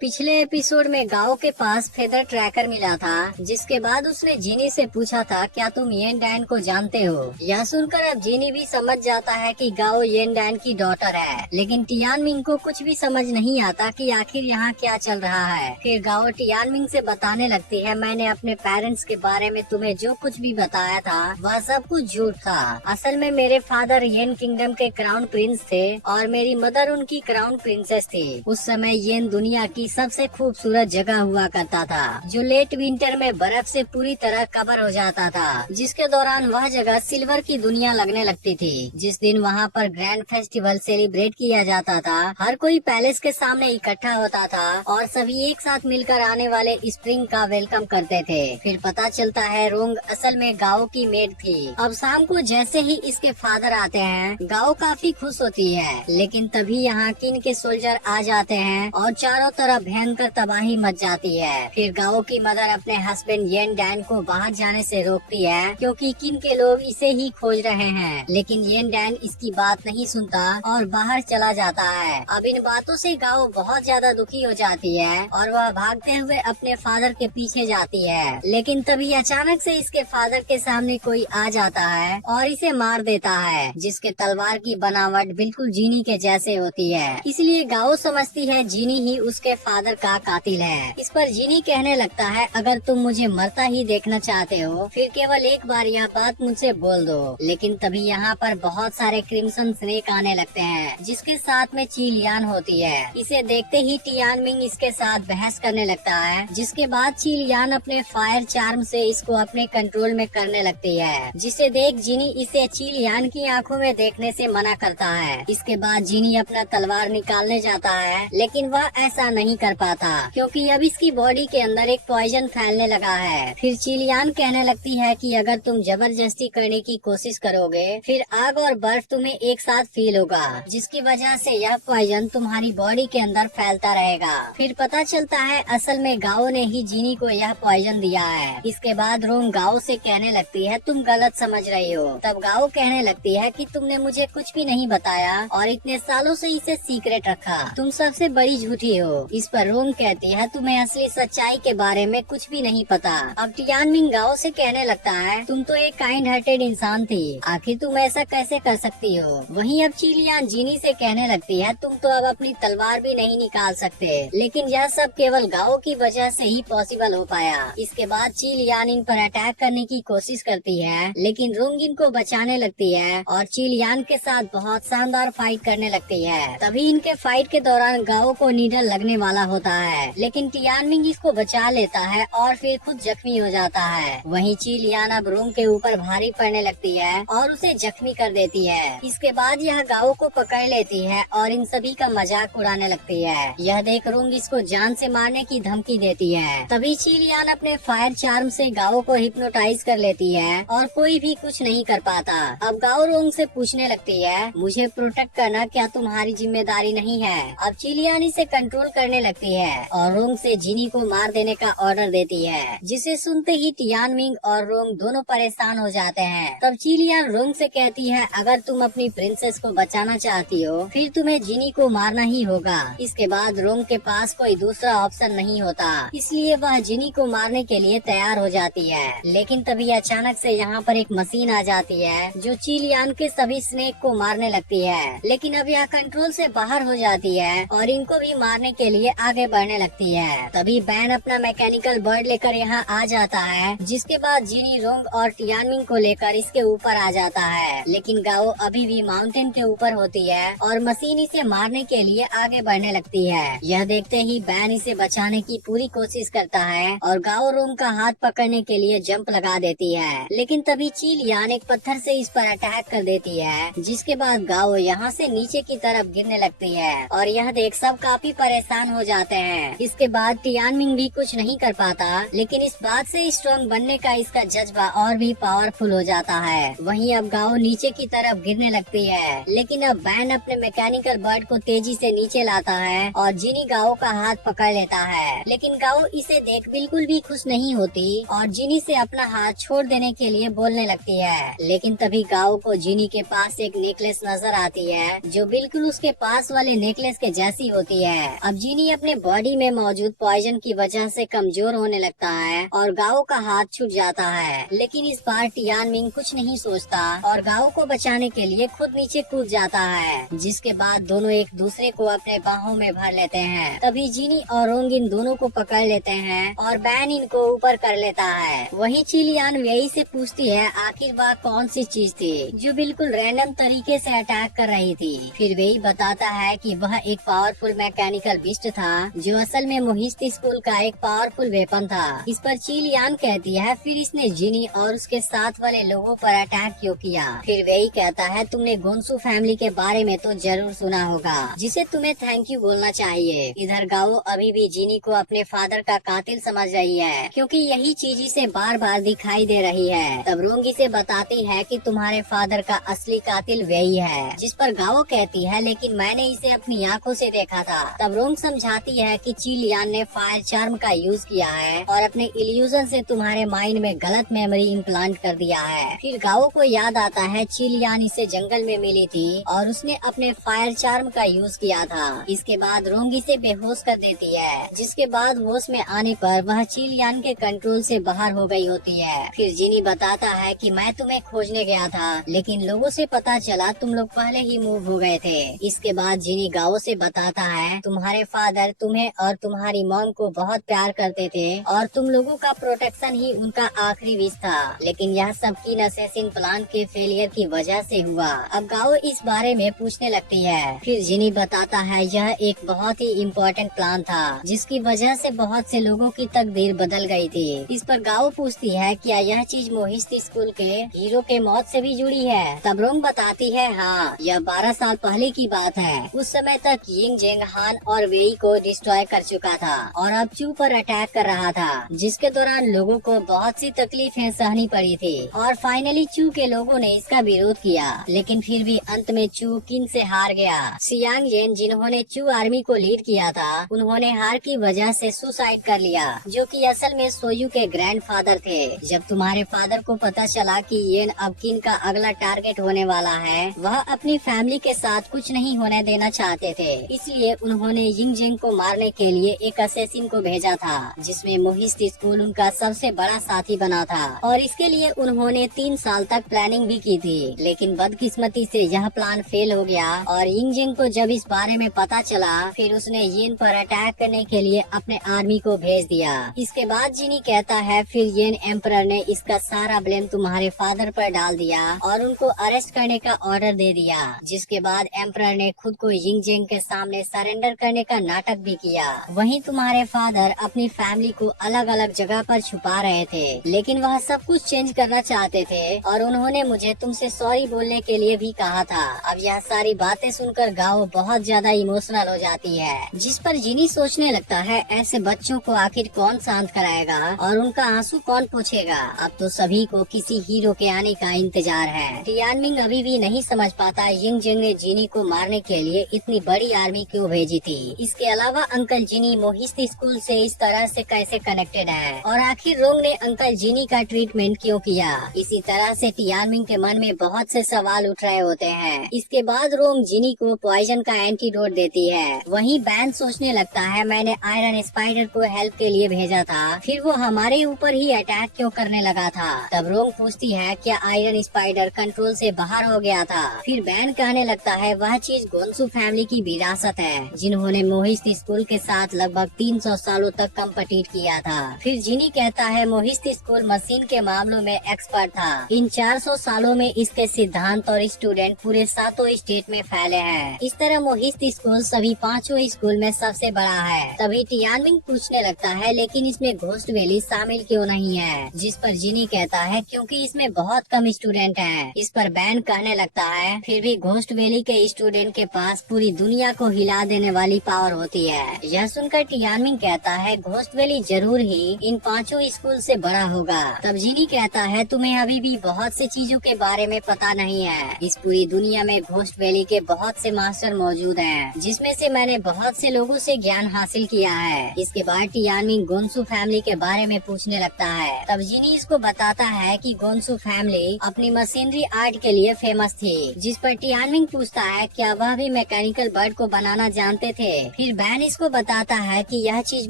पिछले एपिसोड में गाओ के पास फेदर ट्रैकर मिला था, जिसके बाद उसने जीनी से पूछा था क्या तुम येन डैन को जानते हो। यह सुनकर अब जीनी भी समझ जाता है कि गाओ येन डैन की डॉटर है, लेकिन टियानमिंग को कुछ भी समझ नहीं आता कि आखिर यहाँ क्या चल रहा है। फिर गाओ टियानमिंग से बताने लगती है, मैंने अपने पेरेंट्स के बारे में तुम्हें जो कुछ भी बताया था वह सब कुछ झूठ था। असल में मेरे फादर येन किंगडम के क्राउन प्रिंस थे और मेरी मदर उनकी क्राउन प्रिंसेस थी। उस समय येन दुनिया की सबसे खूबसूरत जगह हुआ करता था, जो लेट विंटर में बर्फ से पूरी तरह कवर हो जाता था, जिसके दौरान वह जगह सिल्वर की दुनिया लगने लगती थी। जिस दिन वहाँ पर ग्रैंड फेस्टिवल सेलिब्रेट किया जाता था, हर कोई पैलेस के सामने इकट्ठा होता था और सभी एक साथ मिलकर आने वाले स्प्रिंग का वेलकम करते थे। फिर पता चलता है रोंग असल में गाओ की मेड थी। अब शाम को जैसे ही इसके फादर आते हैं, गाओ काफी खुश होती है, लेकिन तभी यहाँ किन के सोल्जर आ जाते हैं और चारों तरफ भयंकर तबाही मच जाती है। फिर गाओ की मदर अपने हस्बैंड येन डैन को बाहर जाने से रोकती है, क्योंकि किन के लोग इसे ही खोज रहे हैं। लेकिन येन डैन इसकी बात नहीं सुनता और बाहर चला जाता है। अब इन बातों से गाओ बहुत ज्यादा दुखी हो जाती है और वह भागते हुए अपने फादर के पीछे जाती है। लेकिन तभी अचानक से इसके फादर के सामने कोई आ जाता है और इसे मार देता है, जिसके तलवार की बनावट बिल्कुल जीनी के जैसे होती है। इसलिए गाओ समझती है जीनी ही उसके फादर का कातिल है। इस पर जीनी कहने लगता है, अगर तुम मुझे मरता ही देखना चाहते हो फिर केवल एक बार यह बात मुझसे बोल दो। लेकिन तभी यहाँ पर बहुत सारे क्रिम्सन स्नेक आने लगते हैं, जिसके साथ में चीलियान होती है। इसे देखते ही टियानमिंग इसके साथ बहस करने लगता है, जिसके बाद चीलियान अपने फायर चार्म से इसको अपने कंट्रोल में करने लगती है, जिसे देख जीनी इसे चीलियान की आंखों में देखने से मना करता है। इसके बाद जीनी अपना तलवार निकालने जाता है, लेकिन वह ऐसा नहीं कर पाता, क्योंकि अब इसकी बॉडी के अंदर एक पॉइजन फैलने लगा है। फिर चीलियान कहने लगती है कि अगर तुम जबरदस्ती करने की कोशिश करोगे फिर आग और बर्फ तुम्हें एक साथ फील होगा, जिसकी वजह से यह पॉइजन तुम्हारी बॉडी के अंदर फैलता रहेगा। फिर पता चलता है असल में गाओ ने ही जीनी को यह पॉइजन दिया है। इसके बाद रोंग गाओ से कहने लगती है, तुम गलत समझ रही हो। तब गाओ कहने लगती है कि तुमने मुझे कुछ भी नहीं बताया और इतने सालों से इसे सीक्रेट रखा, तुम सबसे बड़ी झूठी हो। इस पर रोंग कहती है, तुम्हें असली सच्चाई के बारे में कुछ भी नहीं पता। अब टियानमिंग गाओ से कहने लगता है, तुम तो एक काइंड हार्टेड इंसान थी, आखिर तुम ऐसा कैसे कर सकती हो। वहीं अब चीलियान जीनी से कहने लगती है, तुम तो अब अपनी तलवार भी नहीं निकाल सकते, लेकिन यह सब केवल गाओ की वजह से ही पॉसिबल हो पाया। इसके बाद चीलियान इन पर अटैक करने की कोशिश करती है, लेकिन रोंग इनको बचाने लगती है और चीलियान के साथ बहुत शानदार फाइट करने लगती है। तभी इनके फाइट के दौरान गाओ को नीडल लगने वाला होता है, लेकिन टियानमिंग इसको बचा लेता है और फिर खुद जख्मी हो जाता है। वहीं चीलियान अब रोंग के ऊपर भारी पड़ने लगती है और उसे जख्मी कर देती है। इसके बाद यह गाओ को पकड़ लेती है और इन सभी का मजाक उड़ाने लगती है। यह देख रोंग इसको जान से मारने की धमकी देती है। तभी चीलियान अपने फायर चार्म से गाओ को हिप्नोटाइज कर लेती है और कोई भी कुछ नहीं कर पाता। अब गाओ रोंग से पूछने लगती है, मुझे प्रोटेक्ट करना क्या तुम्हारी जिम्मेदारी नहीं है। अब चीलियान इसे कंट्रोल करने लगती है और रोंग से जीनी को मार देने का ऑर्डर देती है, जिसे सुनते ही टियानमिंग और रोंग दोनों परेशान हो जाते हैं। तब चीलियान रोंग से कहती है, अगर तुम अपनी प्रिंसेस को बचाना चाहती हो फिर तुम्हें जीनी को मारना ही होगा। इसके बाद रोंग के पास कोई दूसरा ऑप्शन नहीं होता, इसलिए वह जीनी को मारने के लिए तैयार हो जाती है। लेकिन तभी अचानक से यहाँ पर एक मशीन आ जाती है, जो चीलियान के सभी स्नेक को मारने लगती है। लेकिन अब यह कंट्रोल से बाहर हो जाती है और इनको भी मारने के लिए आगे बढ़ने लगती है। तभी बैन अपना मैकेनिकल बर्ड लेकर यहाँ आ जाता है, जिसके बाद जीनी रोंग और टियानमिंग को लेकर इसके ऊपर आ जाता है। लेकिन गाओ अभी भी माउंटेन के ऊपर होती है और मशीन इसे मारने के लिए आगे बढ़ने लगती है। यह देखते ही बैन इसे बचाने की पूरी कोशिश करता है और गाओ रोंग का हाथ पकड़ने के लिए जंप लगा देती है। लेकिन तभी चीलियान एक पत्थर से इस पर अटैक कर देती है, जिसके बाद गाओ यहाँ से नीचे की तरफ गिरने लगती है और यह देख सब काफी परेशान हो जाते हैं। इसके बाद टियानमिंग भी कुछ नहीं कर पाता, लेकिन इस बात से स्ट्रॉन्ग बनने का इसका जज्बा और भी पावरफुल हो जाता है। वहीं अब गाओ नीचे की तरफ गिरने लगती है, लेकिन अब बैन अपने मैकेनिकल बर्ड को तेजी से नीचे लाता है और जीनी गाओ का हाथ पकड़ लेता है। लेकिन गाओ इसे देख बिल्कुल भी खुश नहीं होती और जीनी से अपना हाथ छोड़ देने के लिए बोलने लगती है। लेकिन तभी गाओ को जीनी के पास एक नेकलेस नजर आती है, जो बिल्कुल उसके पास वाले नेकलेस के जैसी होती है। अब जीनी जिनी अपने बॉडी में मौजूद पॉइजन की वजह से कमजोर होने लगता है और गाओ का हाथ छूट जाता है। लेकिन इस बार टियानमिंग कुछ नहीं सोचता और गाओ को बचाने के लिए खुद नीचे कूद जाता है, जिसके बाद दोनों एक दूसरे को अपने बाहों में भर लेते हैं। तभी जिनी और रोंग इन दोनों को पकड़ लेते हैं और बैन इनको ऊपर कर लेता है। वहीं चिलियान वेई से पूछती है आखिर वह कौन सी चीज थी जो बिल्कुल रैंडम तरीके से अटैक कर रही थी। फिर वेई बताता है कि वह एक पावरफुल मैकेनिकल बिस्ट था जो असल में मोहिस्त स्कूल का एक पावरफुल वेपन था। इस पर चिलियान कहती है फिर इसने जिनी और उसके साथ वाले लोगों पर अटैक क्यों किया। फिर वेई कहता है तुमने गोंसू फैमिली के बारे में तो जरूर सुना होगा जिसे तुम्हें थैंक यू बोलना चाहिए। इधर गाओ अभी भी जिनी को अपने फादर का कातिल समझ रही है क्योंकि यही चीज इसे बार बार दिखाई दे रही है। तब रोंग इसे बताती है कि तुम्हारे फादर का असली कातिल वही है, जिस पर गाओ कहती है लेकिन मैंने इसे अपनी आंखों से देखा था। तब रोंग समझाती है कि चिलियान ने फायर चार्म का यूज किया है और अपने इल्यूजन से तुम्हारे माइंड में गलत मेमोरी इम्प्लांट कर दिया है। फिर गाओ को याद आता है चिलियान इसे जंगल में मिली थी और उसने अपने फायर चार्म का यूज किया था। इसके बाद रोंग इसे बेहोश कर देती है, जिसके बाद होश में आने पर वह चिलियान के कंट्रोल से बाहर हो गई होती है। फिर जिनी बताता है कि मैं तुम्हें खोजने गया था लेकिन लोगों से पता चला तुम लोग पहले ही मूव हो गए थे। इसके बाद जिनी गाओ से बताता है तुम्हारे फादर तुम्हें और तुम्हारी मॉम को बहुत प्यार करते थे और तुम लोगों का प्रोटेक्शन ही उनका आखिरी विश था, लेकिन यह सब की असैसिन प्लान के फेलियर की वजह से हुआ। अब गाओ इस बारे में पूछने लगती है। फिर जिनी बताता है यह एक बहुत ही इम्पोर्टेंट प्लान था जिसकी वजह से बहुत से लोगों की तकदीर बदल गई थी। इस पर गाओ पूछती है क्या यह चीज मोहिस्त स्कूल के हीरो के मौत से भी जुड़ी है। तब रोंग बताती है हाँ, यह 12 साल पहले की बात है। उस समय तक यिंग जेंग हान और वेई को डिस्ट्रॉय कर चुका था और अब चू पर अटैक कर रहा था, जिसके दौरान लोगों को बहुत सी तकलीफें सहनी पड़ी थी और फाइनली चू के लोगों ने इसका विरोध किया, लेकिन फिर भी अंत में चू किन से हार गया। सियांग जेन जिन्होंने चू आर्मी को लीड किया था उन्होंने हार की वजह से सुसाइड कर लिया, जो कि असल में सोयू के ग्रैंडफादर थे। जब तुम्हारे फादर को पता चला कि येन अब किन का अगला टारगेट होने वाला है, वह अपनी फैमिली के साथ कुछ नहीं होने देना चाहते थे, इसलिए उन्होंने यिंग जेंग को मारने के लिए एक असैसिन को भेजा था जिसमें मोहिस्त स्कूल उनका सबसे बड़ा साथी बना था और इसके लिए उन्होंने 3 साल तक प्लानिंग भी की थी। लेकिन बदकिस्मती से यह प्लान फेल हो गया और यिंग जेंग को जब इस बारे में पता चला फिर उसने येन पर अटैक करने के लिए अपने आर्मी को भेज दिया। इसके बाद जिनी कहता है फिर येन एम्परर ने इसका सारा ब्लेम तुम्हारे फादर पर डाल दिया और उनको अरेस्ट करने का ऑर्डर दे दिया, जिसके बाद एम्परर ने खुद को यिंग जेंग के सामने सरेंडर करने का नाटक भी किया। वहीं तुम्हारे फादर अपनी फैमिली को अलग अलग जगह पर छुपा रहे थे, लेकिन वह सब कुछ चेंज करना चाहते थे और उन्होंने मुझे तुमसे सॉरी बोलने के लिए भी कहा था। अब यह सारी बातें सुनकर गाओ बहुत ज्यादा इमोशनल हो जाती है, जिस पर जिनी सोचने लगता है ऐसे बच्चों को आखिर कौन शांत कराएगा और उनका आंसू कौन पोंछेगा। अब तो सभी को किसी हीरो के आने का इंतजार है। टियानमिंग अभी भी नहीं समझ पाता यिंग जेंग ने जिनी को मारने के लिए इतनी बड़ी आर्मी क्यों भेजी थी। इसके अलावा अंकल जिनी मोहिस्त स्कूल से इस तरह से कैसे कनेक्टेड है और आखिर रोंग ने अंकल जिनी का ट्रीटमेंट क्यों किया। इसी तरह से टियानमिंग के मन में बहुत से सवाल उठ रहे होते हैं। इसके बाद रोंग जिनी को पॉइजन का एंटीडोट देती है। वहीं बैन सोचने लगता है मैंने आयरन स्पाइडर को हेल्प के लिए भेजा था, फिर वो हमारे ऊपर ही अटैक क्यों करने लगा था। तब रोंग पूछती है क्या आयरन स्पाइडर कंट्रोल से बाहर हो गया था। फिर बैन कहने लगता है वह चीज गोंसू फैमिली की विरासत है जिन्होंने मोहिस्त स्कूल के साथ लगभग 300 सालों तक कम्पीट किया था। फिर जिनी कहता है मोहिस्त स्कूल मशीन के मामलों में एक्सपर्ट था। इन 400 सालों में इसके सिद्धांत और स्टूडेंट पूरे 7 स्टेट में फैले हैं। इस तरह मोहिस्त स्कूल सभी 5 स्कूल में सबसे बड़ा है। तभी टियानमिंग पूछने लगता है लेकिन इसमें घोस्ट वैली शामिल क्यों नहीं है, जिस पर जिनी कहता है क्योंकि इसमें बहुत कम स्टूडेंट हैं। इस पर बैन कहने लगता है फिर भी घोस्ट वैली के स्टूडेंट के पास पूरी दुनिया को हिला देने वाली पावर होती है। यह सुनकर टियानमिंग कहता है घोस्ट वैली जरूर ही इन 5 स्कूल से बड़ा होगा। तब जिनी कहता है तुम्हें अभी भी बहुत से चीजों के बारे में पता नहीं है। इस पूरी दुनिया में घोस्ट वैली के बहुत से मास्टर मौजूद हैं, जिसमें से मैंने बहुत से लोगों से ज्ञान हासिल किया है। इसके बाद टियानमिंग गोंसू फैमिली के बारे में पूछने लगता है। तब जिनी इसको बताता है कि गोंसू फैमिली अपनी मशीनरी आर्ट के लिए फेमस थी, जिस पर टियानमिंग पूछता है क्या वह भी मैकेनिकल बर्ड को बनाना जानते थे। फिर बैन इसको बताता है कि यह चीज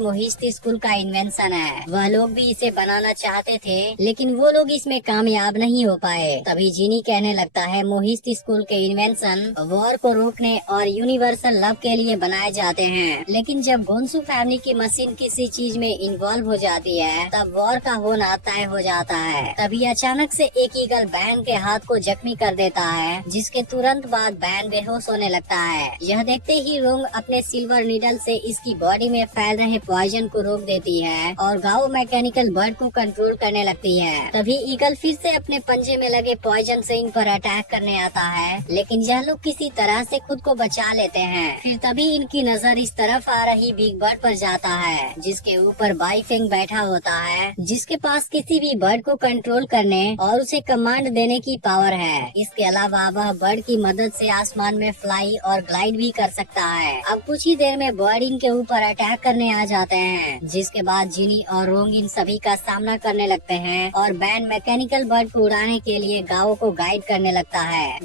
मोहित स्कूल का इन्वेंशन है। वह लोग भी इसे बनाना चाहते थे, लेकिन वो लोग इसमें कामयाब नहीं हो पाए। तभी जीनी कहने लगता है मोहित स्कूल के इन्वेंशन वॉर को रोकने और यूनिवर्सल लव के लिए बनाए जाते हैं। लेकिन जब गोन्सू फैमिली की मशीन किसी चीज में इन्वॉल्व हो जाती है, तब वॉर का होना तय हो जाता है। तभी अचानक से एक ईगल बैन के हाथ को जख्मी कर देता है, जिसके तुरंत बाद बैन बेहोश होने लगता है। यह देखते ही रोंग अपने सिल्वर नीडल से इसकी बॉडी में फैल रहे पॉइजन को रोक देती है और गाओ मैकेनिकल बर्ड को कंट्रोल करने लगती है। तभी ईगल फिर से अपने पंजे में लगे पॉइजन से इन पर अटैक करने आता है, लेकिन यह लोग किसी तरह से खुद को बचा लेते हैं। फिर तभी इनकी नजर इस तरफ आ रही बिग बर्ड पर जाता है, जिसके ऊपर बाईफेंग बैठा होता है, जिसके पास किसी भी बर्ड को कंट्रोल करने और उसे कमांड देने की पावर है। इसके अलावा वह बर्ड की मदद से आसमान में फ्लाई और ग्लाइड भी कर सकता है। अब कुछ ही देर में बर्ड इनके ऊपर अटैक करने आ जाते हैं, जिसके बाद जिनी और रोंग इन सभी का सामना करने लगते हैं और बैन मैकेनिकल बर्ड को उड़ाने के लिए गाओ को गाइड करने लगता है।